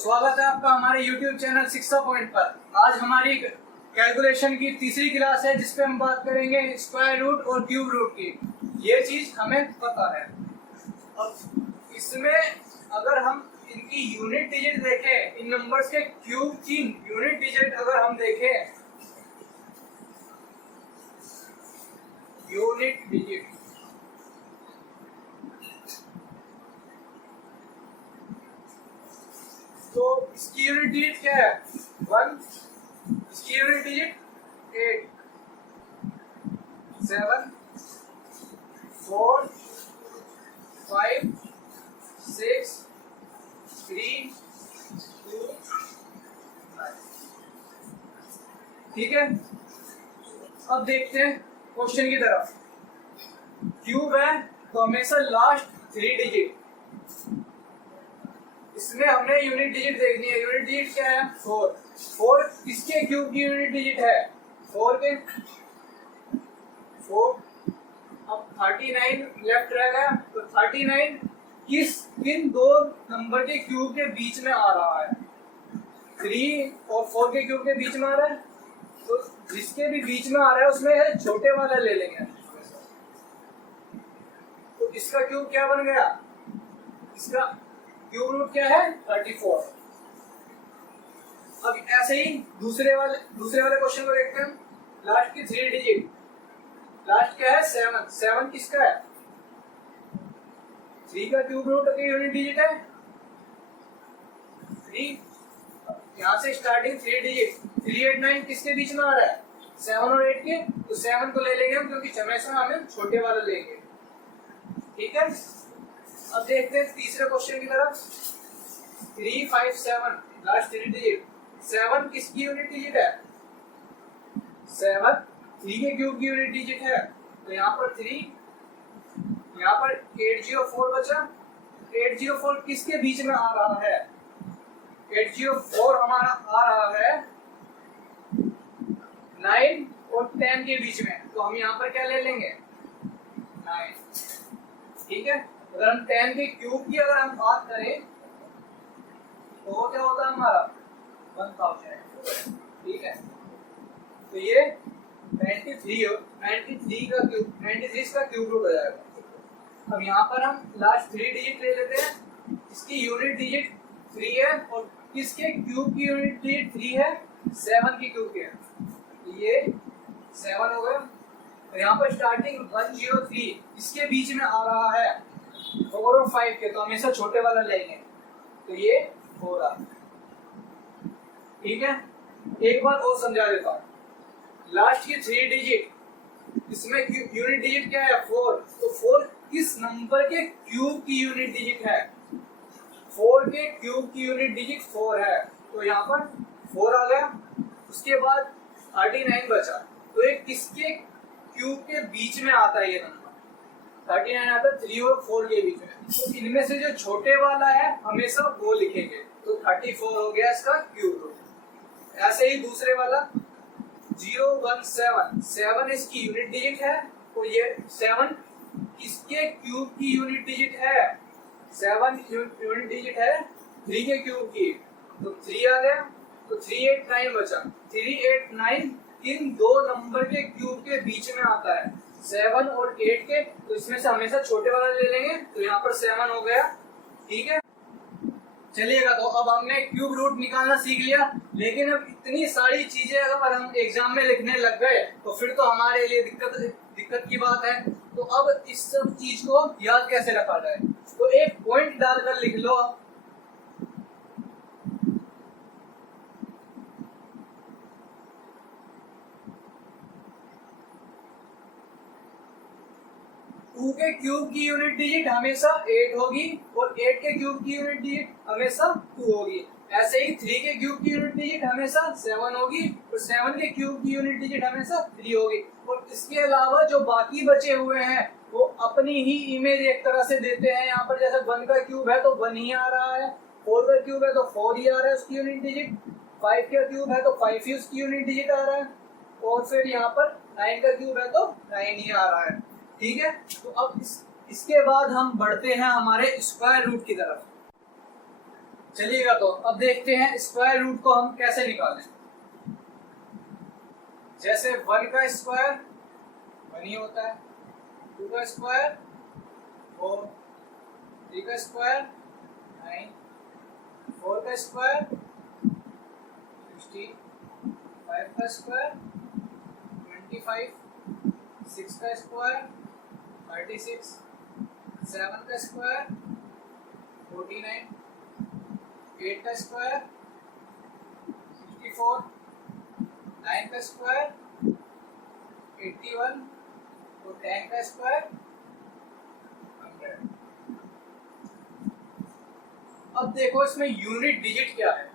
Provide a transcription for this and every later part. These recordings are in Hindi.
स्वागत है आपका हमारे YouTube चैनल शिक्षा पॉइंट पर। आज हमारी कैलकुलेशन की तीसरी क्लास है जिसपे हम बात करेंगे स्क्वायर रूट और क्यूब रूट की। ये चीज हमें पता है। अब इसमें अगर हम इनकी यूनिट डिजिट देखें, इन नंबर्स के क्यूब की यूनिट डिजिट अगर हम देखें, यूनिट डिजिट तो इसकी यूनिट डिजिट क्या है? 1। इसकी यूनिट डिजिट 8, 7, 4, 5, 6, 3, 2, 9। ठीक है, अब देखते हैं क्वेश्चन की तरफ। क्यूब है तो हमेशा लास्ट 3 डिजिट, इसमें हमने यूनिट डिजिट देखनी है। यूनिट डिजिट क्या है? 4। 4 किसके क्यूब की यूनिट डिजिट है? 4 के। 4। अब 39 लेफ्ट रह गया, तो 39 किन दो नंबर के क्यूब के बीच में आ रहा है? 3 और 4 के क्यूब के बीच में आ रहा है, तो जिसके भी बीच में आ रहा है उसमें छोटे वाला ले लेंगे। तो इसका क्यूब क्या बन गया? इसका क्यूब रूट क्या है? 34। अब ऐसे ही दूसरे वाले क्वेश्चन को देखते हैं। लास्ट की 3 डिजिट, लास्ट क्या है? 7। 7 किसका है? 3 का क्यूब रूट की यूनिट डिजिट है 3। यहाँ से स्टार्टिंग 3 डिजिट, 3, 8, 9 किसके बीच में आ रहा है? 7 और 8 के। तो 7 को ले लेंगे हम, क्योंकि हमेशा हमें छोटे वाला लेंगे। ठीक है, अब देखते हैं तीसरे क्वेश्चन की तरफ। 3, 5, 7 लास्ट 3 डिजिट। 7 किसकी यूनिट डिजिट है? 7 3 के क्यूब की यूनिट डिजिट है, तो यहाँ पर 3, यहाँ पर 804 बचा। 804 किसके बीच में आ रहा है? 804 हमारा आ रहा है 9 और 10 के बीच में, तो हम यहाँ पर क्या ले लेंगे? 9। ठीक है, अगर हम 10 के क्यूब की अगर हम बात करें तो वो क्या होता है हमारा? 1000। ठीक है, तो ये 93 का क्यूब, 93 का क्यूब रूट हो जाएगा। अब यहाँ पर हम लास्ट 3 डिजिट ले लेते हैं। इसकी यूनिट डिजिट 3 है और किसके क्यूब की यूनिट डिजिट 3 है? 7 की क्यूब की है, तो ये 7 हो गया। और यहाँ पर स्टार्टिंग 103 इसके बीच में आ रहा है 4 और 5 के, तो हमेशा छोटे वाला लेंगे, तो ये 4 आ। ठीक है, एक बार और समझा देता हूँ। लास्ट की 3 डिजिट, इसमें यूनिट डिजिट क्या है? 4। तो 4 किस नंबर के क्यूब की यूनिट डिजिट है? 4 के क्यूब की यूनिट डिजिट 4 है, तो यहाँ पर 4 आ गया। उसके बाद 39 बचा, तो ये किसके क्यूब के बीच में आता है? ये नंबर 39 आता है 3 और 4 के बीच में। तो इनमें से जो छोटे वाला है हमेशा वो लिखेंगे, तो 34 हो गया इसका क्यूब रूट। ऐसे ही दूसरे वाला 017, 7 इसकी यूनिट डिजिट है, तो ये 7 किसके क्यूब की यूनिट डिजिट है? 7 यूनिट डिजिट है 3 के क्यूब की, तो 3 आ गया। तो 389 बचा। 389 इन दो नंबर के क्यूब के बीच में आता है, 7 और 8 के, तो इसमें से हमेशा छोटे वाला ले लेंगे, तो यहाँ पर 7 हो गया। ठीक है, चलिएगा, तो अब हमने क्यूब रूट निकालना सीख लिया। लेकिन अब इतनी सारी चीजें अगर हम एग्जाम में लिखने लग गए तो फिर तो हमारे लिए दिक्कत की बात है। तो अब इस सब चीज को याद कैसे रखा जाए? तो एक पॉइंट डालकर लिख लो। 2 के क्यूब की यूनिट डिजिट हमेशा 8 होगी और 8 के क्यूब की यूनिट डिजिट हमेशा 2 होगी। ऐसे ही 3 के क्यूब की यूनिट डिजिट हमेशा 7 होगी और 7 के क्यूब की यूनिट डिजिट हमेशा 3 होगी। और इसके अलावा जो बाकी बचे हुए हैं वो अपनी ही इमेज एक तरह से देते हैं। यहाँ पर जैसे 1 का क्यूब है तो 1 ही आ रहा है, 4 का क्यूब है तो 4 ही आ रहा है उसकी यूनिट डिजिट, 5 का क्यूब है तो 5 ही उसकी यूनिट डिजिट आ रहा है, और फिर यहाँ पर 9 का क्यूब है तो 9 ही आ रहा है। ठीक है, तो अब इसके बाद हम बढ़ते हैं हमारे स्क्वायर रूट की तरफ। चलिएगा तो अब देखते हैं स्क्वायर रूट को हम कैसे निकालें। जैसे 1 का स्क्वायर 1 ही होता है, 2 का स्क्वायर 4, 3 का स्क्वायर 9, 4 का स्क्वायर 16, 5 का स्क्वायर 25, 6 का स्क्वायर 36, 7 का स्क्वायर 49, 8 का स्क्वायर 64, 9 का स्क्वायर 81 और 10 का स्क्वायर 100। अब देखो इसमें यूनिट डिजिट क्या है।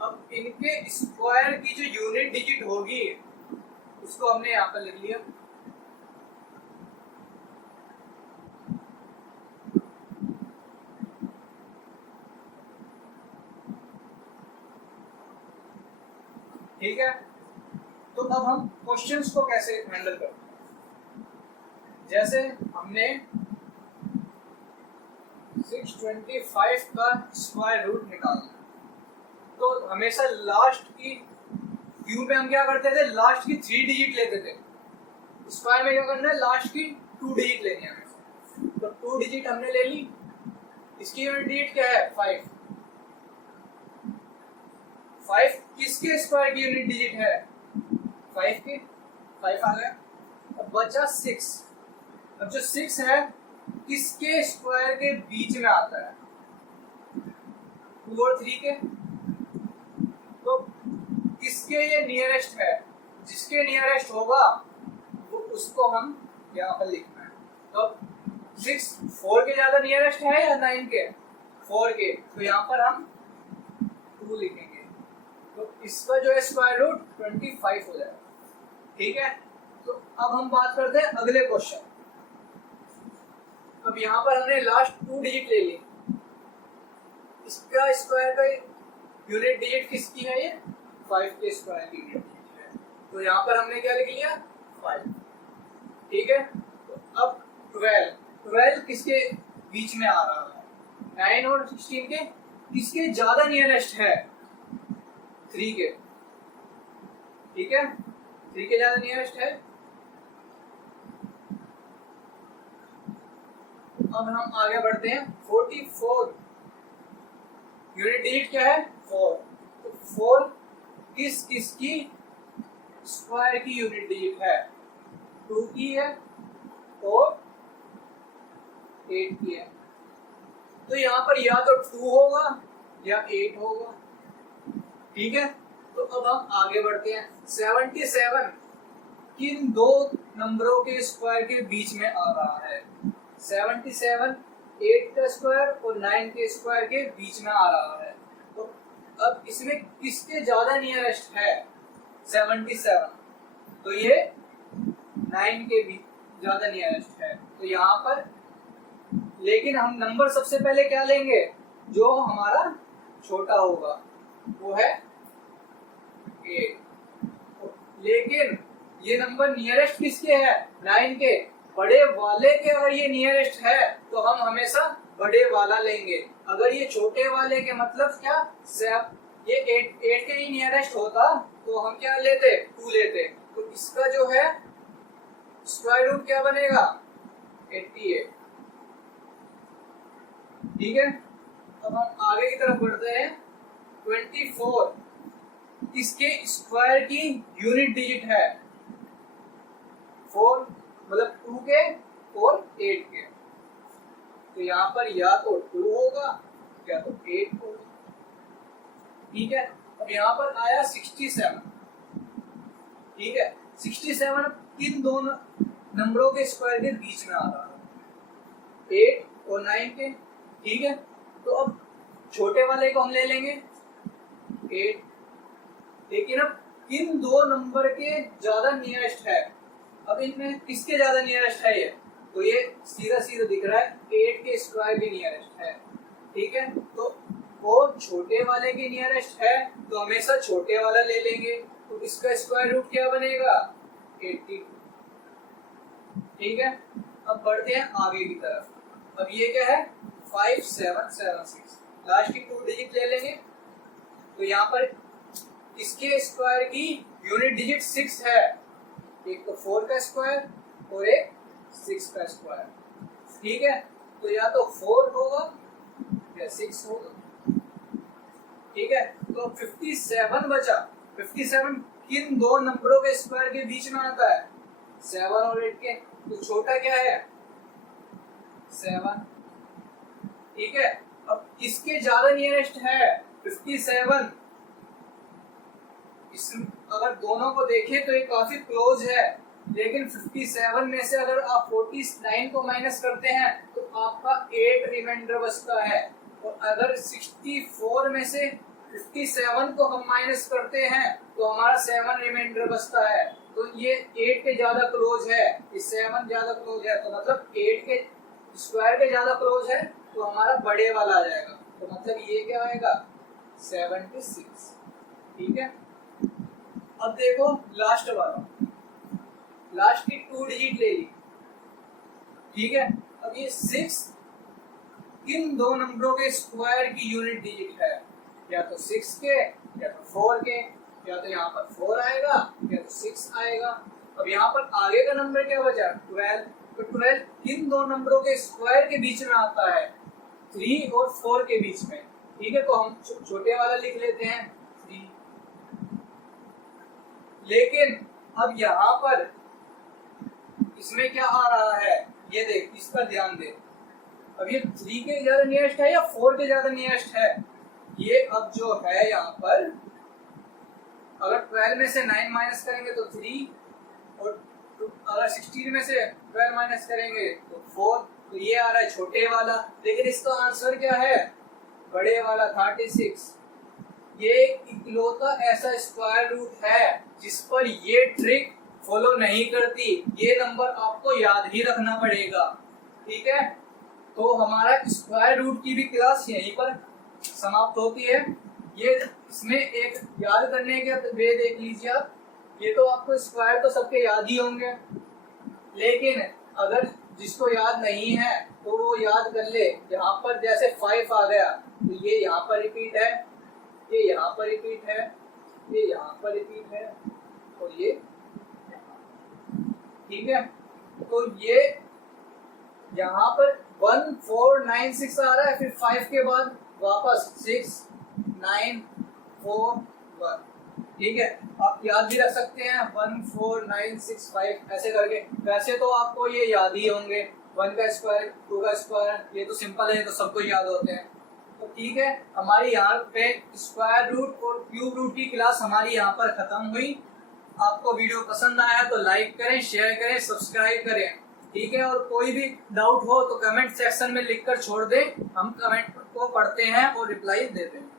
अब इनके स्क्वायर की जो यूनिट डिजिट होगी उसको हमने यहाँ पर लिख लिया। ठीक है, तो अब हम क्वेश्चंस को कैसे हैंडल करते हैं। जैसे हमने 625 का स्क्वायर रूट निकालना, तो हमेशा लास्ट की क्यू में हम क्या करते थे, लास्ट की 3 डिजिट लेते थे। स्क्वायर में क्या करना है, लास्ट की 2 डिजिट लेनी है हमें। तो 2 डिजिट हमने ले ली। इसकी यूनिट डिजिट क्या है, 5। 5 किसके स्क्वायर की यूनिट डिजिट है, 5 के। 5 आ गया। अब बचा 6। अब जो 6 है किसके स्क्वायर के बीच में आता है, 2 और 3 के। तो किसके ये नियरेस्ट है, जिसके नियरेस्ट होगा वो उसको हम यहाँ पर लिखना है। तो 6 4 के ज्यादा नियरेस्ट है या 9 के, 4 के, तो यहाँ पर हम 2 लिखेंगे। तो इसका जो है स्क्वायर रूट 25 हो जाएगा। ठीक है, तो अब हम बात करते हैं अगले क्वेश्चन। अब यहाँ पर हमने लास्ट 2 डिजिट ले ली। इसका स्क्वायर का यूनिट डिजिट किसकी है, ये 5 के स्क्वायर की यूनिट डिजिट है। तो यहाँ पर हमने क्या लिख लिया, 5। ठीक है, तो अब 12 किसके बीच में आ रहा है, 9 और 16 के। किसके ज्यादा नियरेस्ट है, 3 के। ठीक है, 3 के ज्यादा नियरेस्ट है। अब हम आगे बढ़ते हैं। 44 यूनिट डिजिट क्या है, 4। तो 4 किसकी स्क्वायर की यूनिट डिजिट है, 2 की है और 8 की है। तो यहाँ पर या तो 2 होगा या 8 होगा। ठीक है, तो अब हम आगे बढ़ते हैं। 77 किन 2 नंबरों के स्क्वायर के बीच में आ रहा है, 77 8 का स्क्वायर और 9 के स्क्वायर के बीच में आ रहा है। तो अब इसमें किसके ज्यादा नियरेस्ट है, 77। तो ये 9 के भी ज्यादा नियरेस्ट है। तो यहाँ पर लेकिन हम नंबर सबसे पहले क्या लेंगे, जो हमारा छोटा होगा वो है 8। लेकिन ये नंबर नियरेस्ट किसके है, 9 के। बड़े वाले के अगर ये नियरेस्ट है तो हम हमेशा बड़े वाला लेंगे। अगर ये छोटे वाले के मतलब क्या, ये 8 के ही नियरेस्ट होता तो हम क्या लेते, 2 लेते। तो इसका जो है स्क्वायर रूट क्या बनेगा, 88। ठीक है, अब हम आगे की तरफ बढ़ते हैं। 24 किसके स्क्वायर की यूनिट डिजिट है, 4 मतलब 2 के और 8 के। तो यहाँ पर या तो 2 होगा या तो 8 होगा। ठीक है, अब यहाँ पर आया 67। ठीक है, 67 किन दोनों नंबरों के स्क्वायर के बीच में आ रहा है, 8 और 9 के। ठीक है, तो अब छोटे वाले को हम ले लेंगे 8। लेकिन अब किन 2 नंबर के ज्यादा नियरेस्ट है, अब इनमें किसके ज्यादा नियरेस्ट है ये, तो ये सीधा सीधा दिख रहा है 8 के स्क्वायर के नियरेस्ट है। ठीक है, तो वो छोटे वाले के नियरेस्ट है तो हमेशा छोटे वाला ले लेंगे, तो इसका स्क्वायर रूट क्या बनेगा 82। ठीक है, अब बढ़ते हैं आगे की तरफ। अब ये क्या है 5776, लास्ट की 2 डिजिट ले लेंगे, तो यहाँ पर इसके स्क्वायर की यूनिट डिजिट 6 है, एक तो 4 का स्क्वायर और एक 6 का स्क्वायर। ठीक है, तो या तो 4 होगा या 6 होगा। ठीक है, तो 57 बचा। 57 किन दो नंबरों के स्क्वायर के बीच में आता है 7 और 8 के, तो छोटा क्या है 7। ठीक है, अब किसके ज्यादा नियरेस्ट है 57, अगर दोनों को देखें तो ये काफी क्लोज है, लेकिन 57 में से अगर आप 49 को माइनस करते हैं तो आपका 8 रिमाइंडर बचता है, और अगर 64 में से 57 को हम माइनस करते हैं तो हमारा 7 रिमाइंडर बचता है। तो ये 8 के ज्यादा क्लोज है, इस 7 ज्यादा क्लोज है, तो मतलब 8 के स्क्वायर के ज्यादा क्लोज है, तो हमारा बड़े वाला आ जाएगा, तो मतलब ये क्या आएगा 76। ठीक है, अब देखो लास्ट वाला, लास्ट की 2 डिजिट ले ली। ठीक है, अब ये 6 किन दो नंबरों के स्क्वायर की यूनिट डिजिट है, या तो 6 के या तो 4 के, या तो यहाँ पर 4 आएगा या तो 6 आएगा। अब यहाँ पर आगे का नंबर क्या बचा 12, तो 12 किन दो नंबरों के स्क्वायर के बीच में आता है 3 और 4 के बीच में। ठीक है, तो हम छोटे वाला लिख लेते हैं 3, लेकिन अब यहाँ पर इसमें क्या आ रहा है ये देख, इस पर ध्यान दे। अब ये 3 के ज्यादा नियरेस्ट है या 4 के ज्यादा नियरेस्ट है, ये अब जो है यहाँ पर अगर 12 में से 9 माइनस करेंगे तो 3, और अगर 16 में से 12 माइनस करेंगे तो 4, तो ये आ रहा है छोटे वाला, लेकिन इसका आंसर क्या है बड़े वाला 36। ये इकलौता ऐसा स्क्वायर रूट है जिस पर ये ट्रिक फॉलो नहीं करती, ये नंबर आपको याद ही रखना पड़ेगा। ठीक है, तो हमारा स्क्वायर रूट की भी क्लास यहीं पर समाप्त होती है। ये इसमें एक याद करने के वे देख लीजिए आप, ये तो आपको स्क्वायर तो सबके याद ही होंगे, लेकिन अगर जिसको याद नहीं है तो वो याद कर ले, यहाँ पर जैसे 5 आ गया तो ये यहाँ पर रिपीट है, ये यहाँ पर रिपीट है, ये यहाँ पर रिपीट है, और ये। ठीक है, तो ये यहाँ पर 1 4 9 6 आ रहा है, फिर 5 के बाद वापस 6 9 4 1। ठीक है, आप याद भी रख सकते हैं 1 4 9 6 5 ऐसे करके। वैसे तो आपको ये याद ही होंगे, 1 का स्क्वायर 2 का स्क्वायर, ये तो सिंपल है, तो सबको याद होते हैं। तो ठीक है, हमारी यहाँ पे स्क्वायर रूट और क्यूब रूट की क्लास हमारी यहाँ पर खत्म हुई। आपको वीडियो पसंद आया तो लाइक करें, शेयर करें, सब्सक्राइब करें। ठीक है, और कोई भी डाउट हो तो कमेंट सेक्शन में लिखकर छोड़ दें, हम कमेंट को पढ़ते हैं और रिप्लाई देते हैं।